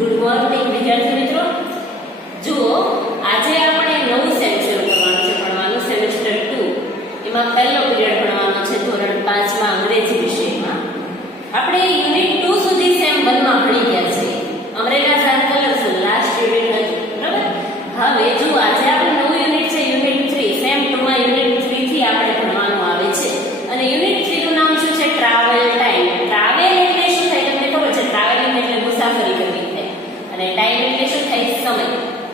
Good morning વિદ્યાર્થી મિત્રો. જુઓ, આજે આપણે નવું સેમેસ્ટર કરવાનું છે, ભણવાનું સેમેસ્ટર 2. એમાં પહેલો પીરિયડ ભણવાનો છે ધોરણ 5 માં અંગ્રેજી વિષયમાં. આપણે યુનિટ 2 સુધી સેમ 1 માં ભણી ગયા છે. અમરેલા સાર કલર્સ લાસ્ટ યુનિટ હતું, બરાબર? હવે જુઓ, આજે આપણે નવું યુનિટ છે યુનિટ 3. સેમ 2 માં યુનિટ 3 થી આપણે ભણવાનું આવે છે. અને યુનિટ 3 નું નામ શું છે? Travel time. ટ્રાવેલ એટલે શું થાય તમને ખબર છે? ટ્રાવેલિંગ એટલે મુસાફરી કરવી થાય. અને ટાઈમ એટલે શું થાય? સમય.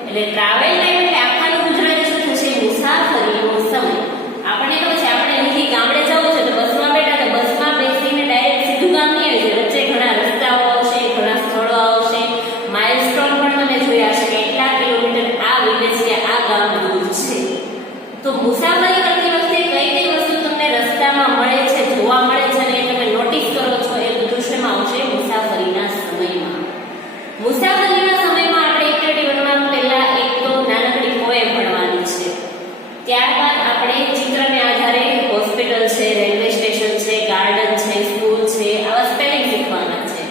એટલે ટ્રાવેલ ટાઈમ એટલે આખાનું ગુજરાતી શું થશે? મુસાફરીનો સમય. આપણે ખબર છે, આપણે અહીંથી ગામડે જવું છે તો બસમાં બેઠા તો બસમાં બેસીને ડાયરેક્ટ સીધું ગામ નહીં આવી જાય. વચ્ચે ઘણા રસ્તાઓ આવશે, ઘણા સ્થળો આવશે, માઇલસ્ટોન પણ તમે જોયા હશે કે એટલા કિલોમીટર આ વિલેજ કે આ ગામ દૂર છે. તો મુસાફરી કરતી વખતે કઈ કઈ વસ્તુ તમને રસ્તામાં મળે છે, જોવા મળે છે અને તમે નોટિસ કરો છો, એ બધું શેમાં આવશે? મુસાફરીના સમયમાં. મુસાફરીના સમયમાં આપણે એક્ટિવિટી બનવાનું પહેલા એક તો નાનકડી પોએમ ભણવાની છે. ત્યારબાદ આપણે ચિત્રને આધારે હોસ્પિટલ છે, રેલવે સ્ટેશન છે, ગાર્ડન છે, સ્કૂલ છે, આવા સ્પેલિંગ શીખવાના છે.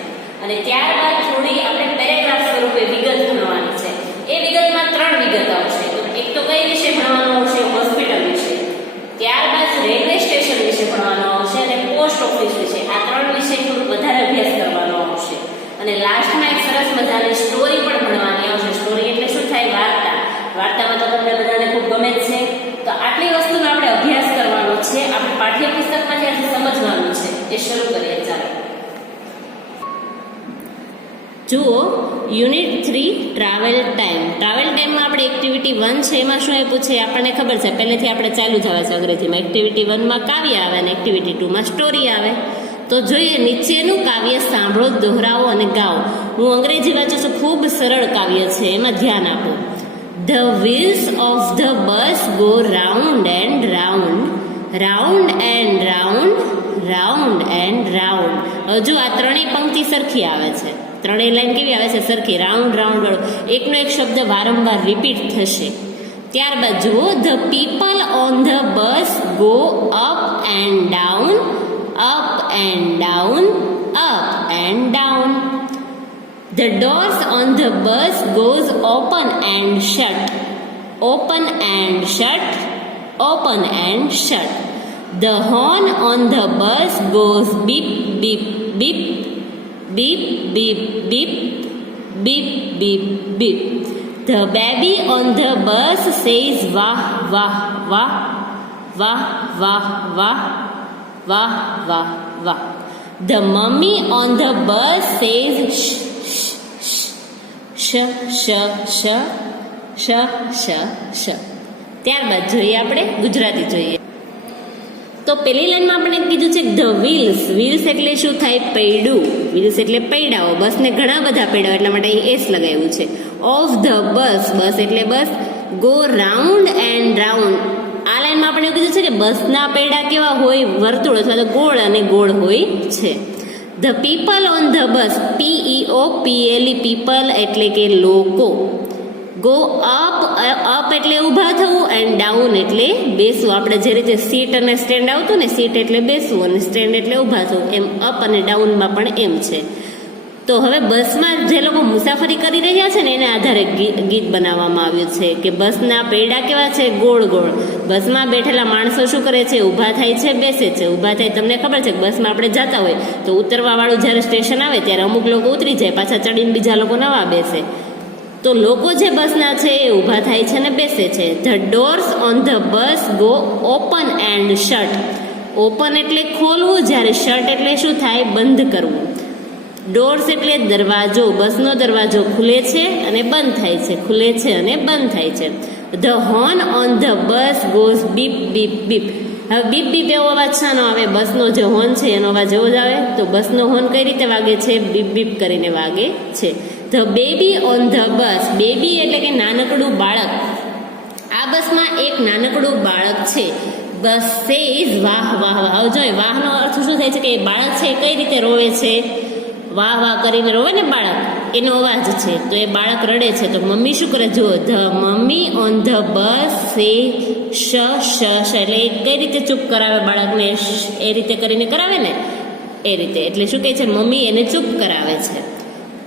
અને ત્યારબાદ થોડી આપણે પેરેગ્રાફ સ્વરૂપે વિગત ભણવાની છે. એ વિગતમાં 3 વિગત આવશે. એક તો કઈ વિશે ભણવાનું આવશે? હોસ્પિટલ વિશે. ત્યારબાદ રેલવે સ્ટેશન વિશે ભણવાનું આવશે અને પોસ્ટ ઓફિસ વિશે. આ 3 વિશે થોડું વધારે અભ્યાસ કરવાનો આવશે. અને લાસ્ટમાં એક સરસ મજાની સ્ટોરી પણ ભણવાની આવશે. સ્ટોરી એટલે શું થાય? વાર્તા. વાર્તામાં તો તમને બધાને ખૂબ ગમે જ છે. તો આટલી વસ્તુનો આપણે અભ્યાસ કરવાનો છે. આપણે પાઠ્યપુસ્તકમાં જ્યાંથી સમજવાનું છે એ શરૂ કરીએ. ચાલો જુઓ, યુનિટ 3 ટ્રાવેલ ટાઈમ. ટ્રાવેલ ટાઈમમાં આપણે એક્ટિવિટી 1 છે. એમાં શું આપ્યું છે આપણને ખબર છે? પહેલેથી આપણે ચાલુ જ આવે છે અંગ્રેજીમાં. એક્ટિવિટી 1 માં કાવ્ય આવે અને એક્ટિવિટી 2 માં સ્ટોરી આવે. તો જોઈએ, નીચેનું કાવ્ય સાંભળો, દોહરાવો અને ગાઓ. હું અંગ્રેજી વાંચું છું, ખૂબ સરળ કાવ્ય છે, એમાં ધ્યાન આપો. The wheels of the bus go round and round, round and round, round and round. હજુ આ ત્રણેય પંક્તિ સરખી આવે છે. ત્રણેય લાઈન કેવી આવે છે? સરખી. રાઉન્ડ રાઉન્ડ એકનો એક શબ્દ વારંવાર રિપીટ થશે. ત્યારબાદ જુઓ, the people on the bus go up and down, up and down, up and down. The doors on the bus goes open and shut, open and shut, open and shut. The horn on the bus goes beep, beep, beep, beep, beep, beep, beep, beep, beep. The baby on the bus says wah, wah, wah, wah, wah, wah, wah, wah, wah. The mummy on the bus says shh, શ શ શ શ શ શ. ત્યારબાદ જોઈએ આપણે ગુજરાતી જોઈએ. તો પેલી લાઈનમાં આપણે કીધું છે ધ વ્હીલ્સ. વ્હીલ્સ એટલે શું થાય? પૈડું. વ્હીલ્સ એટલે પૈડાઓ. બસને ઘણા બધા પૈડાઓ એટલા માટે અહીં એસ લગાવ્યું છે. Of the bus. બસ એટલે bus. Go round and round. આ લાઈનમાં આપણે એવું કીધું છે કે બસના પૈડા કેવા હોય? વર્તુળ અથવા તો ગોળ અને ગોળ હોય છે. The people on the bus, PEOPLE, people એટલે કે લોકો. Go up, up એટલે ઊભા થવું, and down એટલે બેસવું. આપણે જે રીતે સીટ અને સ્ટેન્ડ આવતું ને, સીટ એટલે બેસવું અને સ્ટેન્ડ એટલે ઊભા થવું, એમ અપ અને ડાઉનમાં પણ એમ છે. તો હવે બસમાં જે લોકો મુસાફરી કરી રહ્યા છે ને એને આધારે ગીત બનાવવામાં આવ્યું છે કે બસના પૈડા કેવા છે? ગોળ ગોળ. બસમાં બેઠેલા માણસો શું કરે છે? ઊભા થાય છે, બેસે છે. ઊભા થાય, તમને ખબર છે કે બસમાં આપણે જતા હોય તો ઉતરવાવાળું જ્યારે સ્ટેશન આવે ત્યારે અમુક લોકો ઉતરી જાય, પાછા ચડીને બીજા લોકો નવા બેસે. તો લોકો જે બસના છે એ ઊભા થાય છે અને બેસે છે. The doors on the bus go open and shut. Open એટલે ખોલવું, જ્યારે શટ એટલે શું થાય? બંધ કરવું. ડોર્સ એટલે દરવાજો. બસનો દરવાજો ખુલે છે અને બંધ થાય છે, ખુલે છે અને બંધ થાય છે. The horn on the bus goes beep, beep, beep. હવે બીપ બીપ એવો અવાજ શાનો આવે? બસનો જે હોર્ન છે એનો અવાજ એવો જ આવે. તો બસનો હોર્ન કઈ રીતે વાગે છે? બીપ બીપ કરીને વાગે છે. The baby on the bus. Baby એટલે કે નાનકડું બાળક. આ બસમાં એક નાનકડું બાળક છે. બસ સેઝ વાહ, વાહ, વાહ. હવે જોઈએ, વાહનો અર્થ શું થાય છે કે બાળક છે કઈ રીતે રોવે છે? વાહ વાહ કરીને રોવે ને બાળક, એનો અવાજ છે. તો એ બાળક રડે છે તો મમ્મી શું કરે? જો ધ મમ્મી ઓન ધ બસ સે શ શ શ. એટલે કઈ રીતે ચૂપ કરાવે બાળકને? એ રીતે કરીને કરાવે ને, એ રીતે. એટલે શું કહે છે? મમ્મી એને ચૂપ કરાવે છે.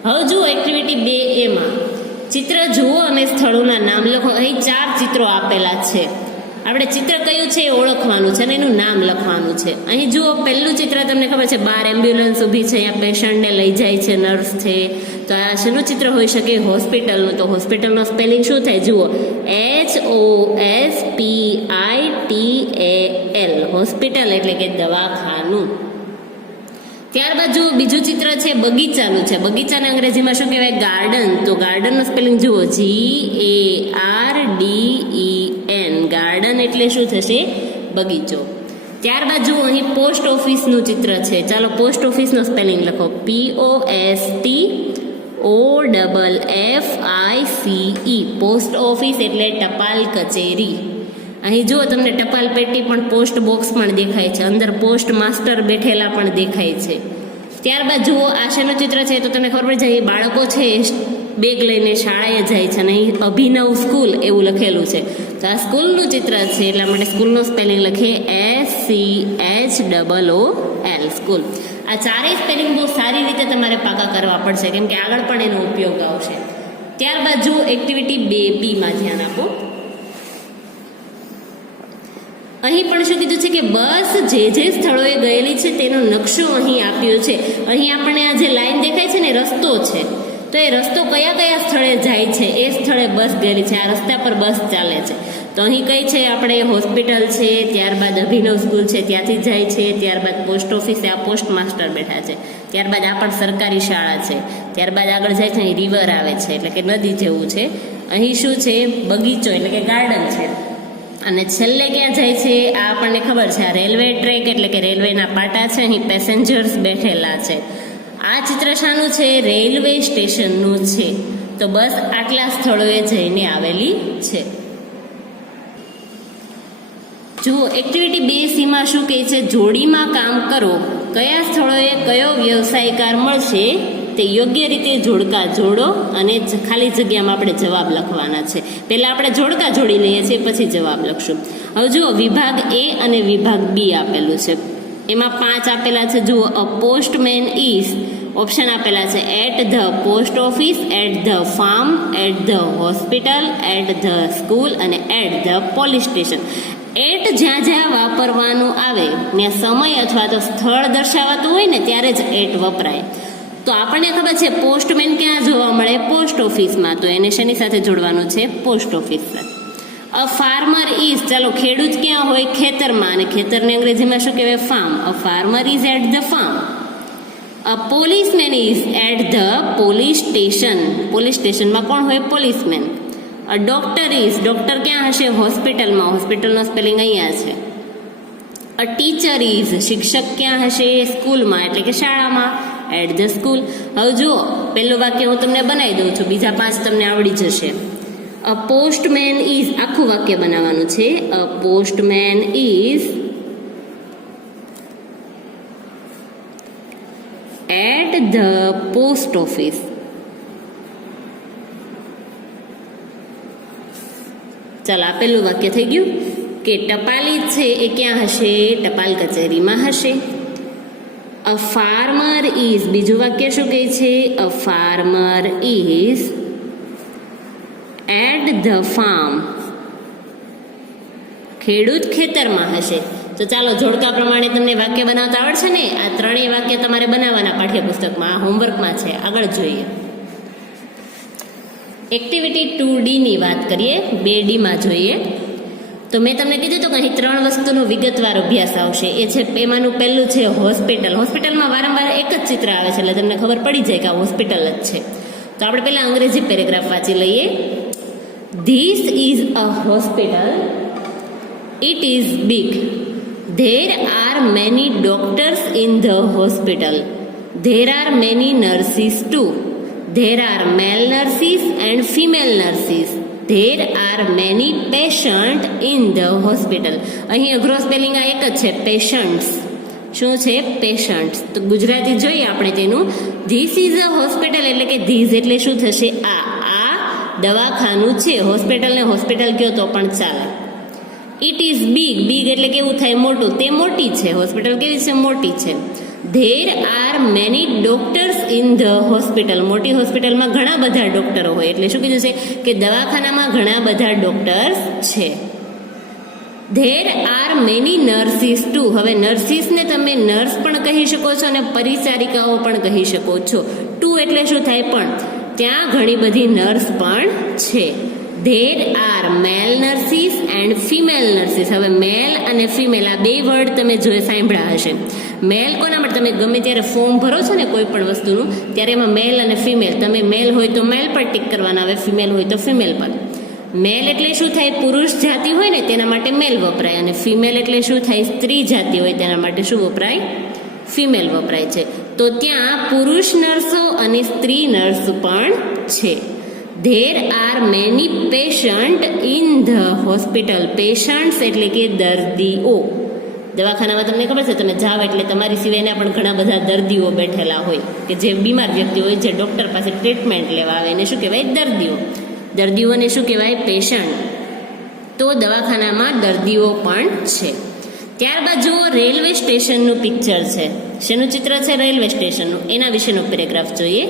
હવે જુઓ એક્ટિવિટી 2A માં ચિત્ર જુઓ અને સ્થળોના નામ લખો. અહીં 4 ચિત્રો આપેલા છે. આપણે ચિત્ર કયું છે એ ઓળખવાનું છે અને એનું નામ લખવાનું છે. અહીં જુઓ પહેલું ચિત્ર તમને ખબર છે, બહાર એમ્બ્યુલન્સ ઊભી છે, અહીંયા પેશન્ટને લઈ જાય છે નર્સ છે. તો આ શેનું ચિત્ર હોઈ શકે? હોસ્પિટલનું. તો હોસ્પિટલનો સ્પેલિંગ શું થાય? જુઓ, HOSPITAL, હોસ્પિટલ એટલે કે દવાખાનું. ત્યારબાદ જુઓ બીજું ચિત્ર છે બગીચાનું છે. બગીચાને અંગ્રેજીમાં શું કહેવાય? ગાર્ડન. તો ગાર્ડનનો સ્પેલિંગ જુઓ, GARDEN, ગાર્ડન એટલે શું થશે? બગીચો. ત્યારબાદ જુઓ અહીં પોસ્ટ ઓફિસનું ચિત્ર છે. ચાલો પોસ્ટ ઓફિસનો સ્પેલિંગ લખો, POSTOFFICE, પોસ્ટ ઓફિસ એટલે ટપાલ કચેરી. અહીં જુઓ તમને ટપાલ પેટી પણ, પોસ્ટ બોક્સ પણ દેખાય છે, અંદર પોસ્ટ માસ્ટર બેઠેલા પણ દેખાય છે. ત્યારબાદ જુઓ આ શેનું ચિત્ર છે? તો તમને ખબર પડી જાય બાળકો છે બેગ લઈને શાળાએ જાય છે અને અહીં અભિનવ સ્કૂલ એવું લખેલું છે. તો આ સ્કૂલનું ચિત્ર છે એટલા માટે સ્કૂલનો સ્પેલિંગ લખીએ SCHOOL, સ્કૂલ. આ ચારેય સ્પેલિંગ બહુ સારી રીતે તમારે પાકા કરવા પડશે કેમ કે આગળ પણ એનો ઉપયોગ આવશે. ત્યારબાદ જુઓ એક્ટિવિટી 2B માં ધ્યાન આપો. અહીં પણ શું કીધું છે કે બસ જે સ્થળોએ ગયેલી છે તેનો નકશો અહીં આપ્યો છે. અહીં આપણને આ જે લાઈન દેખાય છે ને રસ્તો છે. તો એ રસ્તો કયા સ્થળે જાય છે એ સ્થળે બસ ગયેલી છે. આ રસ્તા પર બસ ચાલે છે. તો અહીં કઈ છે? આપણે હોસ્પિટલ છે, ત્યારબાદ અભિનવ સ્કૂલ છે ત્યાંથી જાય છે, ત્યારબાદ પોસ્ટ ઓફિસે આ પોસ્ટ માસ્ટર બેઠા છે, ત્યારબાદ આ પણ સરકારી શાળા છે, ત્યારબાદ આગળ જાય છે અહીં રિવર આવે છે એટલે કે નદી જેવું છે. અહીં શું છે? બગીચો એટલે કે ગાર્ડન છે. અને છેલ્લે ક્યાં જાય છે? આ આપણને ખબર છે, આ રેલવે ટ્રેક એટલે કે રેલવેના પાટા છે. અહીં પેસેન્જર્સ બેઠેલા છે. આ ચિત્ર શાનું છે? રેલવે સ્ટેશનનું છે. તો બસ આટલા સ્થળોએ જઈને આવેલી છે. જુઓ એક્ટિવિટી 2C માં શું કહે છે? જોડીમાં કામ કરો. કયા સ્થળોએ કયો વ્યવસાયકાર મળશે તે યોગ્ય રીતે જોડકા જોડો અને ખાલી જગ્યામાં આપણે જવાબ લખવાના છે. પહેલા આપણે જોડકા જોડી લઈએ છીએ પછી જવાબ લખશું. હવે જુઓ વિભાગ A અને વિભાગ B આપેલું છે. એમાં 5 આપેલા છે. જુઓ અ પોસ્ટમેન ઇઝ, ઓપ્શન આપેલા છે at the post office, at the farm, at the hospital, at the school અને at the police station. At જ્યાં વાપરવાનું આવે ત્યાં સમય અથવા તો સ્થળ દર્શાવાતું હોય ને ત્યારે જ એટ વપરાય. તો આપણને ખબર છે પોસ્ટમેન ક્યાં જોવા મળે? પોસ્ટ ઓફિસમાં. તો એને શેની સાથે જોડવાનું છે? પોસ્ટ ઓફિસ સાથે. અ ફાર્મર ઇઝ, ચાલો ખેડૂત ક્યાં હોય? ખેતરમાં. અને ખેતરને અંગ્રેજીમાં શું કહેવાય? Farm. A farmer is at the farm. A policeman is at the police station. Police સ્ટેશનમાં કોણ હોય? Policeman. A doctor is, doctor ક્યાં હશે? હોસ્પિટલમાં. હોસ્પિટલનો સ્પેલિંગ અહીંયા છે. અ ટીચર ઇઝ, શિક્ષક ક્યાં હશે? સ્કૂલમાં એટલે કે શાળામાં. At the school. હવે જુઓ પહેલું વાક્ય હું તમને બનાવી દઉં છું, બીજા 5 તમને આવડી જશે. અ પોસ્ટમેન ઇઝ, આખું વાક્ય બનાવવાનું છે. A postman is at the post office. ચાલો આ પહેલું વાક્ય થઈ ગયું કે ટપાલી છે એ ક્યાં હશે? ટપાલ કચેરીમાં હશે. અ ફાર્મર ઇઝ, બીજું વાક્ય શું કહે છે? A farmer is at the farm. ખેડૂત ખેતરમાં હશે. તો ચાલો જોડકા પ્રમાણે તમને વાક્ય બનાવતા આવડશે ને? આ ત્રણેય વાક્ય તમારે બનાવવાના પાઠ્યપુસ્તકમાં, આ હોમવર્કમાં છે. આગળ જોઈએ એક્ટિવિટી 2D ની વાત કરીએ. 2D માં જોઈએ તો મેં તમને કીધું હતું કે અહીં 3 વસ્તુનો વિગતવાર અભ્યાસ આવશે. એ છે એમાંનું પહેલું છે હોસ્પિટલ. હોસ્પિટલમાં વારંવાર એક જ ચિત્ર આવે છે એટલે તમને ખબર પડી જાય કે આ હોસ્પિટલ જ છે. તો આપણે પહેલા અંગ્રેજી પેરેગ્રાફ વાંચી લઈએ. This is a hospital. It is big. There are many doctors in the hospital. There are many nurses too. There are male nurses and female nurses. There are many patient in the hospital. અહીં અઘરો spelling આ એક જ છે, patients. શું છે? Patients. તો ગુજરાતી જોઈએ આપણે તેનું. ધીસ ઇઝ અ હોસ્પિટલ એટલે કે ધીસ એટલે શું થશે? આ દવાખાનું છે. હોસ્પિટલને હોસ્પિટલ કહો તો પણ ચાલે. It is big. બિગ એટલે કેવું થાય? મોટું. તે મોટી છે. હોસ્પિટલ કેવી છે? મોટી છે. There are many doctors in the hospital. મોટી હોસ્પિટલમાં ઘણા બધા ડોક્ટરો હોય એટલે શું કીધું છે કે દવાખાનામાં ઘણા બધા ડોક્ટર્સ છે. There are many nurses too. હવે નર્સિસને તમે નર્સ પણ કહી શકો છો અને પરિચારિકાઓ પણ કહી શકો છો. ટુ એટલે શું થાય પણ. ત્યાં ઘણી બધી નર્સ પણ છે. There are male nurses and female nurses. હવે મેલ અને ફિમેલ આ બે વર્ડ તમે સાંભળ્યા હશે. મેલ કોના માટે, તમે ગમે ત્યારે ફોર્મ ભરો છો ને કોઈ પણ વસ્તુનું ત્યારે એમાં મેલ અને ફિમેલ, તમે મેલ હોય તો મેલ પર ટિક કરવાના આવે, ફિમેલ હોય તો ફિમેલ પર. મેલ એટલે શું થાય, પુરુષ જાતિ હોય ને તેના માટે મેલ વપરાય, અને ફિમેલ એટલે શું થાય, સ્ત્રી જાતિ હોય તેના માટે શું વપરાય, ફિમેલ વપરાય છે. તો ત્યાં પુરુષ નર્સો અને સ્ત્રી નર્સ પણ છે. There are many patient in the hospital. Patients એટલે કે દર્દીઓ. દવાખાનામાં તમને ખબર છે, તમે જાઓ એટલે તમારી સિવાયના પણ ઘણા બધા દર્દીઓ બેઠેલા હોય કે જે બીમાર વ્યક્તિ હોય, જે ડૉક્ટર પાસે ટ્રીટમેન્ટ લેવા આવે એને શું કહેવાય, દર્દીઓ. દર્દીઓને શું કહેવાય, પેશન્ટ. તો દવાખાનામાં દર્દીઓ પણ છે. ત્યારબાદ જુઓ રેલવે સ્ટેશનનું પિક્ચર છે. શેનું ચિત્ર છે, રેલવે સ્ટેશનનું. એના વિશેનો પેરેગ્રાફ જોઈએ.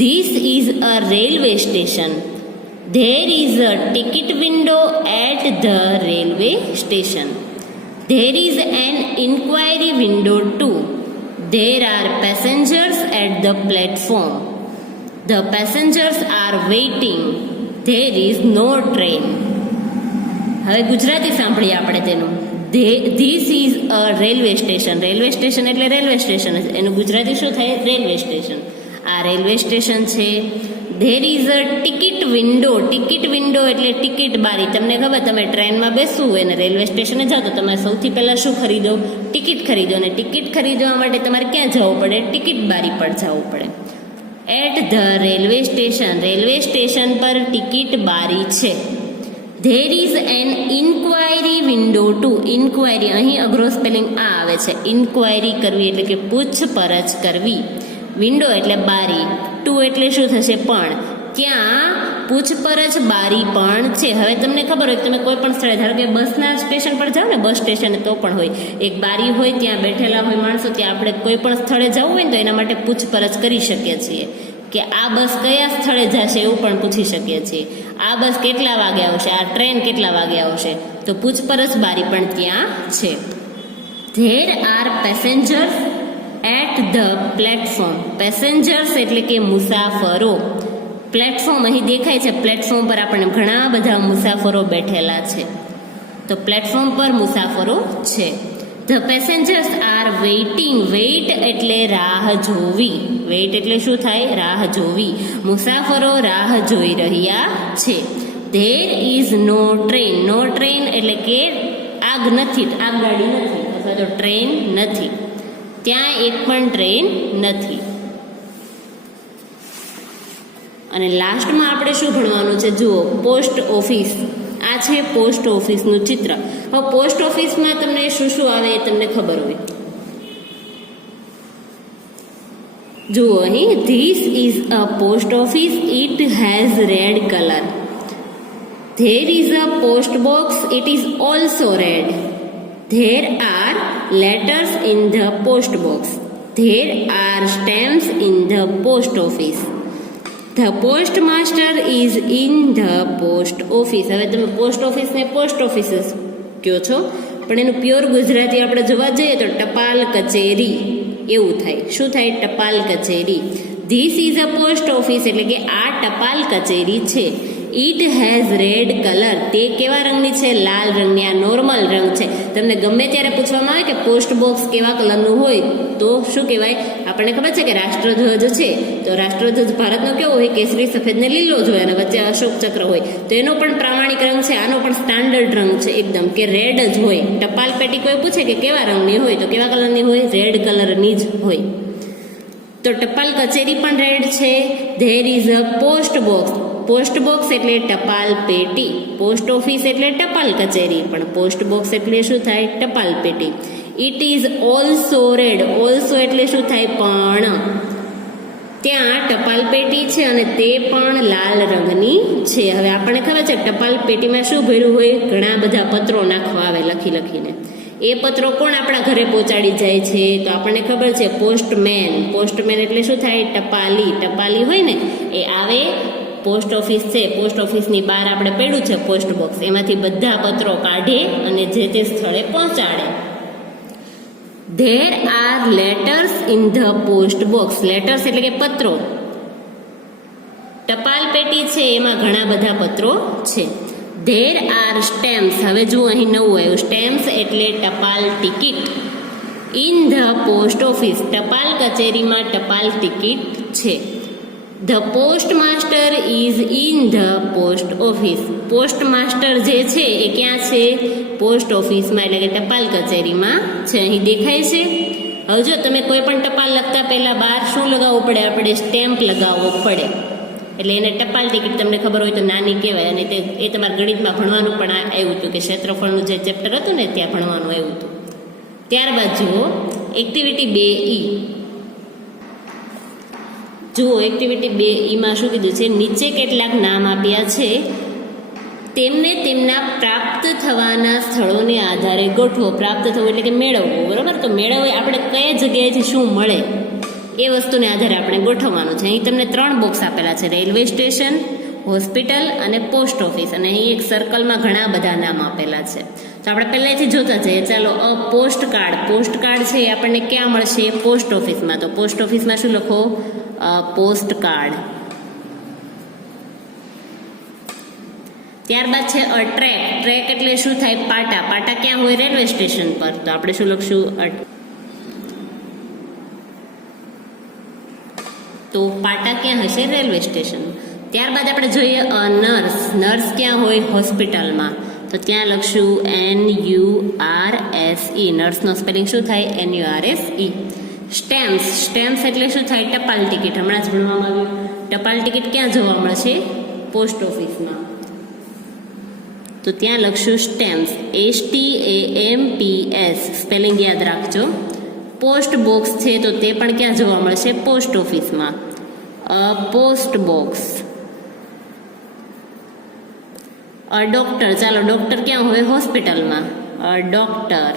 This is a railway station. There is a ticket window at the railway station. There is an inquiry window too. There are passengers at the platform. The passengers are waiting. There is no train. હવે ગુજરાતી સાંભળીએ આપણે તેનું. This is a railway station. Railway station એટલે railway station. એનું ગુજરાતી શું થાય, railway station. આ railway station છે. There is a ticket window. Ticket window એટલે ટિકિટ બારી. તમને ખબર, તમે ટ્રેનમાં બેસવું હોય ને રેલવે સ્ટેશને જાઓ તો તમે સૌથી પહેલાં શું ખરીદો, ટિકિટ ખરીદો. અને ટિકિટ ખરીદવા માટે તમારે ક્યાં જવું પડે, ટિકિટ બારી પર જવું પડે. At the railway station. Railway station પર ટિકિટ બારી છે. There is an inquiry window too. Inquiry, અહીં અઘરો સ્પેલિંગ આ આવે છે. ઇન્ક્વાયરી કરવી એટલે કે પૂછપરછ કરવી. વિન્ડો એટલે બારી. ટુ એટલે શું થશે, પણ. ત્યાં પૂછપરછ બારી પણ છે. હવે તમને ખબર હોય, તમે કોઈ પણ સ્થળે, ધારો કે બસના સ્ટેશન પર જાઓ ને, બસ સ્ટેશન તો પણ હોય એક બારી હોય, ત્યાં બેઠેલા હોય માણસો. ત્યાં આપણે કોઈ પણ સ્થળે જવું હોય ને તો એના માટે પૂછપરછ કરી શકીએ છીએ કે આ બસ કયા સ્થળે જશે, એવું પણ પૂછી શકીએ છીએ. આ બસ કેટલા વાગે આવશે, આ ટ્રેન કેટલા વાગે આવશે. તો પૂછપરછ બારી પણ ત્યાં છે. There are passengers at the platform. Passengers એટલે કે મુસાફરો. પ્લેટફોર્મ અહીં દેખાય છે. પ્લેટફોર્મ પર આપણને ઘણા બધા મુસાફરો બેઠેલા છે. તો પ્લેટફોર્મ પર મુસાફરો છે. The passengers are waiting. Wait એટલે રાહ જોવી. વેઇટ એટલે શું થાય, રાહ જોવી. મુસાફરો રાહ જોઈ રહ્યા છે. There is no train. No train એટલે કે આગ નથી, આગગાડી નથી અથવા તો ટ્રેન નથી. ત્યાં એક પણ ટ્રેન નથી. અને લાસ્ટમાં આપણે શું ભણવાનું છે, જુઓ, પોસ્ટ ઓફિસ. આ છે પોસ્ટ ઓફિસનું ચિત્ર. હવે પોસ્ટ ઓફિસમાં તમને શું શું આવે એ તમને ખબર હોય. જુઓ અહીં, this is a post office. It has red colour. There is a post box. It is also red. There are letters in the post box. There are stamps in the post office. The postmaster is in the post office. હવે તમે post ઓફિસને post office કહો છો, પણ એનું pure Gujarati આપણે જોવા જઈએ તો ટપાલ કચેરી એવું થાય. શું થાય, ટપાલ કચેરી. This is a post office એટલે કે આ ટપાલ કચેરી છે. It has red colour. તે કેવા રંગની છે, લાલ રંગની. આ નોર્મલ રંગ છે. તમને ગમે ત્યારે પૂછવામાં આવે કે પોસ્ટ બોક્સ કેવા કલરનું હોય તો શું કહેવાય, આપણને ખબર છે કે રાષ્ટ્રધ્વજ છે. તો રાષ્ટ્રધ્વજ ભારતનો કેવો હોય, કેસરી, સફેદ ને લીલો જ હોય અને વચ્ચે અશોક ચક્ર હોય. તો એનો પણ પ્રામાણિક રંગ છે. આનો પણ સ્ટાન્ડર્ડ રંગ છે એકદમ, કે રેડ જ હોય. ટપાલ પેટી કોઈ પૂછે કે કેવા રંગની હોય તો કેવા કલરની હોય, રેડ કલરની જ હોય. તો ટપાલ કચેરી પણ રેડ છે. There is a post box. Post box એટલે ટપાલ પેટી. પોસ્ટ ઓફિસ એટલે ટપાલ કચેરી, પણ પોસ્ટ બોક્સ એટલે શું થાય, ટપાલ પેટી. It is also red. Also એટલે શું થાય, પણ. ત્યાં ટપાલ પેટી છે અને તે પણ લાલ રંગની છે. હવે આપણને ખબર છે ટપાલ પેટીમાં શું ભર્યું હોય, ઘણા બધા પત્રો નાખવા આવે લખીને. એ પત્રો કોણ આપણા ઘરે પહોંચાડી જાય છે? તો આપણને ખબર છે પોસ્ટમેન. પોસ્ટમેન એટલે શું થાય? ટપાલી. ટપાલી હોય ને એ આવે, પોસ્ટ ઓફિસ છે, પોસ્ટ ઓફિસની બહાર આપણે પડ્યું છે પોસ્ટ બોક્સ, એમાંથી બધા પત્રો કાઢે અને જે તે સ્થળે પહોંચાડે. There are letters in the post box. Letters એટલે કે પત્રો. ટપાલ પેટી છે એમાં ઘણા બધા પત્રો છે. There are stamps. હવે જુઓ અહીં નવું આવ્યું, સ્ટેમ્પ્સ એટલે ટપાલ ticket. In the post office. ટપાલ કચેરીમાં ટપાલ ટિકિટ છે. The post master is in the post office. Post master જે છે એ ક્યાં છે? પોસ્ટ ઓફિસમાં એટલે કે ટપાલ કચેરીમાં છે. અહીં દેખાય છે. હવે જો તમે કોઈ પણ ટપાલ લખતા પહેલા બહાર શું લગાવવું પડે? આપણે સ્ટેમ્પ લગાવવો પડે. એટલે એને ટપાલ ટિકિટ તમને ખબર હોય તો નાની કહેવાય. અને એ તમારા ગણિતમાં ભણવાનું પણ આવ્યું હતું કે ક્ષેત્રફળનું જે ચેપ્ટર હતું ને ત્યાં ભણવાનું આવ્યું હતું. ત્યારબાદ જુઓ એક્ટિવિટી 2E. જુઓ એક્ટિવિટી 2E શું કીધું છે? નીચે કેટલાક નામ આપ્યા છે, તેમને તેમના પ્રાપ્ત થવાના સ્થળોને આધારે ગોઠવો. પ્રાપ્ત થવું એટલે કે મેળવવું, બરોબર? તો મેળવવું આપણે કઈ જગ્યાએથી શું મળે એ વસ્તુને આધારે આપણે ગોઠવવાનું છે. અહીં તમને 3 બોક્સ આપેલા છે, રેલવે સ્ટેશન, હોસ્પિટલ અને પોસ્ટ ઓફિસ. અને અહીં એક સર્કલમાં ઘણા બધા નામ આપેલા છે. તો આપણે પહેલાથી જોતા જઈએ. ચાલો, પોસ્ટ કાર્ડ. પોસ્ટ કાર્ડ છે એ આપણને ક્યાં મળશે? પોસ્ટ ઓફિસમાં. તો પોસ્ટ ઓફિસમાં શું લખો? Post card. ત્યારબાદ છે ટ્રેક. ટ્રેક એટલે શું થાય? પાટા. પાટા ક્યાં હોય? રેલવે સ્ટેશન પર. તો આપણે શું લખશું? તો પાટા ક્યાં હશે? Railway station. ત્યારબાદ આપણે જોઈએ નર્સ. નર્સ ક્યાં હોય? હોસ્પિટલમાં. તો ત્યાં લખશું NURSE. નર્સનો સ્પેલિંગ શું થાય? NURSE. સ્ટેમ્પ્સ. સ્ટેમ્પ્સ એટલે શું થાય? ટપાલ ટિકિટ. હમણાં જ ભણવામાં આવ્યું. ટપાલ ટિકિટ ક્યાં જોવા મળશે? પોસ્ટ ઓફિસમાં. તો ત્યાં લખશું સ્ટેમ્પ્સ. STAMPS. સ્પેલિંગ યાદ રાખજો. પોસ્ટ બોક્સ છે તો તે પણ ક્યાં જોવા મળશે? પોસ્ટ ઓફિસમાં. Post box. ડોક્ટર. ચાલો, ડોક્ટર ક્યાં હોય? હોસ્પિટલમાં. ડોક્ટર.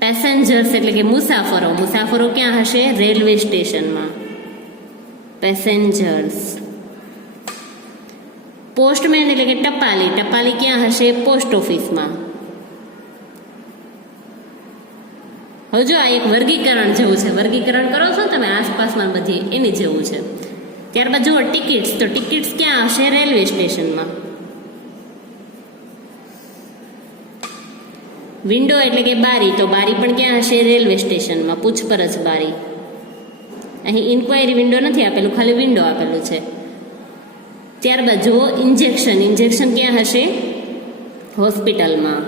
પેસેન્જર્સ એટલે કે મુસાફરો. મુસાફરો ક્યાં હશે? રેલવે સ્ટેશનમાં. પેસેન્જર્સ. પોસ્ટમેન એટલે કે ટપાલી. ટપાલી ક્યાં હશે? પોસ્ટ ઓફિસમાં. હવે જો આ એક વર્ગીકરણ જેવું છે. વર્ગીકરણ કરો છો તમે આસપાસમાં બધી, એની જેવું છે. ત્યારબાદ જુઓ ટિકિટ્સ. તો ટિકિટ્સ ક્યાં હશે? રેલવે સ્ટેશનમાં. વિન્ડો એટલે કે બારી. તો બારી પણ ક્યાં હશે? રેલવે સ્ટેશનમાં. પૂછપરછ બારી. અહીં ઇન્ક્વાયરી વિન્ડો નથી આપેલું, ખાલી વિન્ડો આપેલું છે. ત્યારબાદ જુઓ ઇન્જેક્શન. ઇન્જેક્શન ક્યાં હશે? હોસ્પિટલમાં.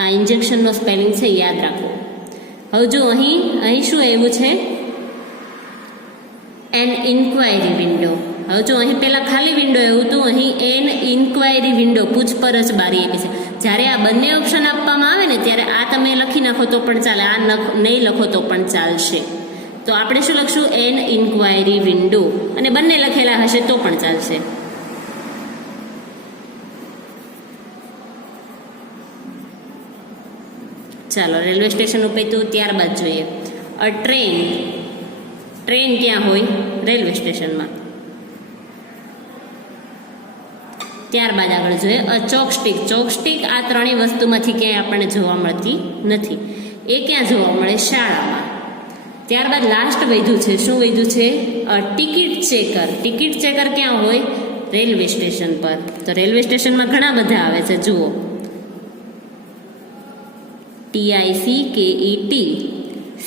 આ ઇન્જેક્શનનો સ્પેલિંગ છે, યાદ રાખો. હવે જો અહીં શું આવ્યું છે? An inquiry window. હવે જો અહીં પહેલા ખાલી વિન્ડો એવું હતું, અહીં એન ઇન્ક્વાયરી વિન્ડો, પૂછપરછ બારી આપી છે. જ્યારે આ બંને ઓપ્શન આપવામાં આવે ને ત્યારે આ તમે લખી નાખો તો પણ ચાલે, આ નહીં લખો તો પણ ચાલશે. તો આપણે શું લખશું? An inquiry window. અને બંને લખેલા હશે તો પણ ચાલશે. ચાલો, રેલવે સ્ટેશન ઉપર તો ત્યારબાદ જોઈએ ટ્રેન. ટ્રેન ક્યાં હોય? રેલવે સ્ટેશનમાં. ત્યારબાદ આગળ જોઈએ ચોકસ્ટિક. ચોકસ્ટિક આ ત્રણેય વસ્તુમાંથી ક્યાંય આપણને જોવા મળતી નથી. એ ક્યાં જોવા મળે? શાળામાં. ત્યારબાદ લાસ્ટ વધ્યું છે. શું વધ્યું છે? Ticket checker. ટિકિટ ચેકર ક્યાં હોય? રેલવે સ્ટેશન પર. તો રેલવે સ્ટેશનમાં ઘણા બધા આવે છે. જુઓ TICKET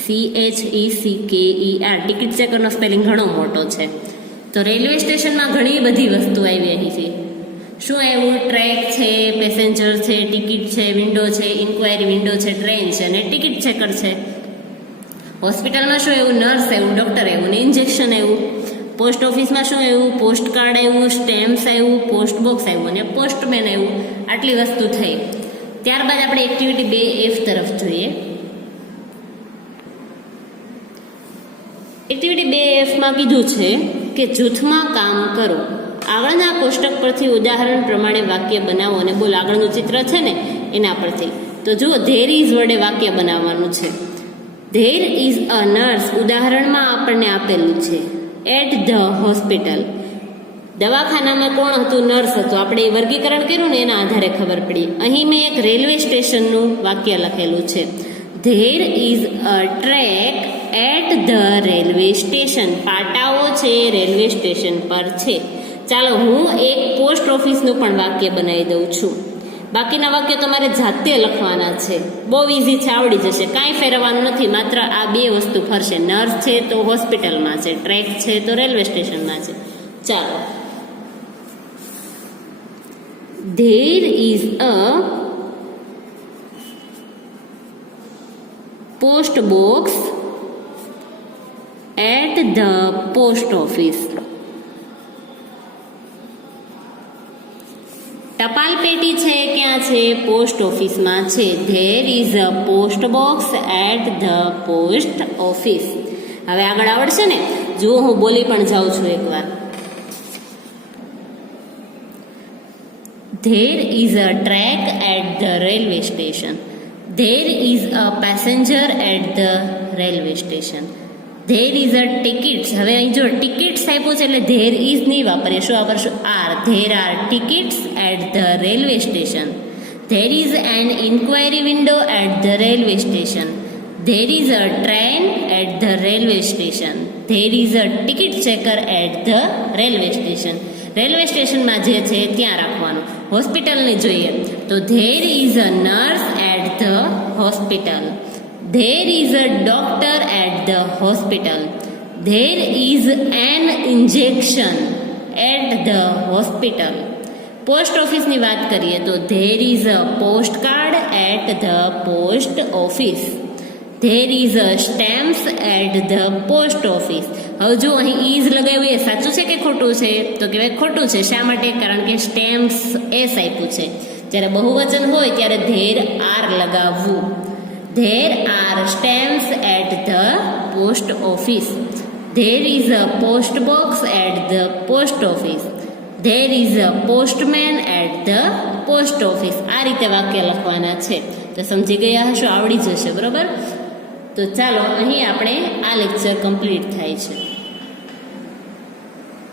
CHECKER. ટિકિટ ચેકરનો સ્પેલિંગ ઘણો મોટો છે. તો રેલવે સ્ટેશનમાં ઘણી બધી વસ્તુ આવી અહીંથી. શું આવ્યું? ટ્રેક છે, પેસેન્જર છે, ટિકિટ છે, વિન્ડો છે, ઇન્ક્વાયરી વિન્ડો છે, ટ્રેન છે અને ટિકિટ ચેકર છે. હોસ્પિટલમાં શું આવ્યું? નર્સ આવ્યું, ડૉક્ટર આવ્યું ને ઇન્જેક્શન આવ્યું. પોસ્ટ ઓફિસમાં શું આવ્યું? પોસ્ટ કાર્ડ આવ્યું, સ્ટેમ્પ્સ આવ્યું, પોસ્ટ બોક્સ આવ્યું અને પોસ્ટમેન આવ્યું. આટલી વસ્તુ થઈ. ત્યારબાદ આપણે એક્ટિવિટી 2F તરફ જોઈએ. એક્ટિવિટી 2F માં કીધું છે કે જૂથમાં કામ કરો. આગળના કોષ્ટક પરથી ઉદાહરણ પ્રમાણે વાક્ય બનાવો અને બોલો. આગળનું ચિત્ર છે ને એના પરથી. તો જુઓ, ધેર ઇઝ વડે વાક્ય બનાવવાનું છે. ધેર ઇઝ અ નર્સ ઉદાહરણમાં આપણને આપેલું છે. એટ ધ હોસ્પિટલ, દવાખાનામાં કોણ હતું? નર્સ હતું. આપણે એ વર્ગીકરણ કર્યું ને એના આધારે ખબર પડી. અહીં મેં એક રેલવે સ્ટેશનનું વાક્ય લખેલું છે. There is a track at the railway station, પાટાઓ છે રેલવે સ્ટેશન પર છે. ચાલો હું એક પોસ્ટ ઓફિસનું પણ વાક્ય બનાવી દઉં છું. બાકીના વાક્ય તમારે જાતે લખવાના છે. બહુ ઇઝી છે, આવડી જશે, કાંઈ ફેરવવાનું નથી. માત્ર આ બે વસ્તુ ફરશે. નર્સ છે તો હોસ્પિટલમાં છે, ટ્રેક છે તો રેલવે સ્ટેશનમાં છે. ચાલો, there is a post box at the post office. ટપાલ પેટી છે ક્યાં છે? પોસ્ટ ઓફિસમાં છે. There is a post box at the post office. હવે આગળ આવડશે ને? જુઓ, હું બોલી પણ જાઉં છું એકવાર. There is a track at the railway station. There is a passenger at the railway station. There is a tickets. હવે અહીં જો ટિકિટ્સ આપ્યું છે એટલે there is નહીં વાપરીએ. શું વાપરશું? are. There are tickets at the railway station. There is an inquiry window at the railway station. There is a train at the railway station. There is a ticket checker at the railway station. Railway સ્ટેશનમાં જે છે ત્યાં રાખવાનું. હોસ્પિટલને જોઈએ તો there is a nurse at the hospital. There is a doctor at the hospital. There is an injection at the hospital. Post ઓફિસની વાત કરીએ તો there is a post card at the post office. There is a stamps at the post office. હવે જો અહીં is લગાવ્યું એ સાચું છે કે ખોટું છે? તો કહેવાય ખોટું છે. શા માટે? કારણ કે સ્ટેમ્પ્સ એસ આપ્યું છે. જ્યારે બહુવચન હોય ત્યારે ધેર આર લગાવવું. There are stamps at the post office. There is a post box at the post office. There is a postman at the post office. આ રીતે વાક્ય લખવાના છે. તો સમજી ગયા હશો, આવડી જશે. બરોબર? તો ચાલો, અહીં આપણે આ લેક્ચર કમ્પ્લીટ થાય છે.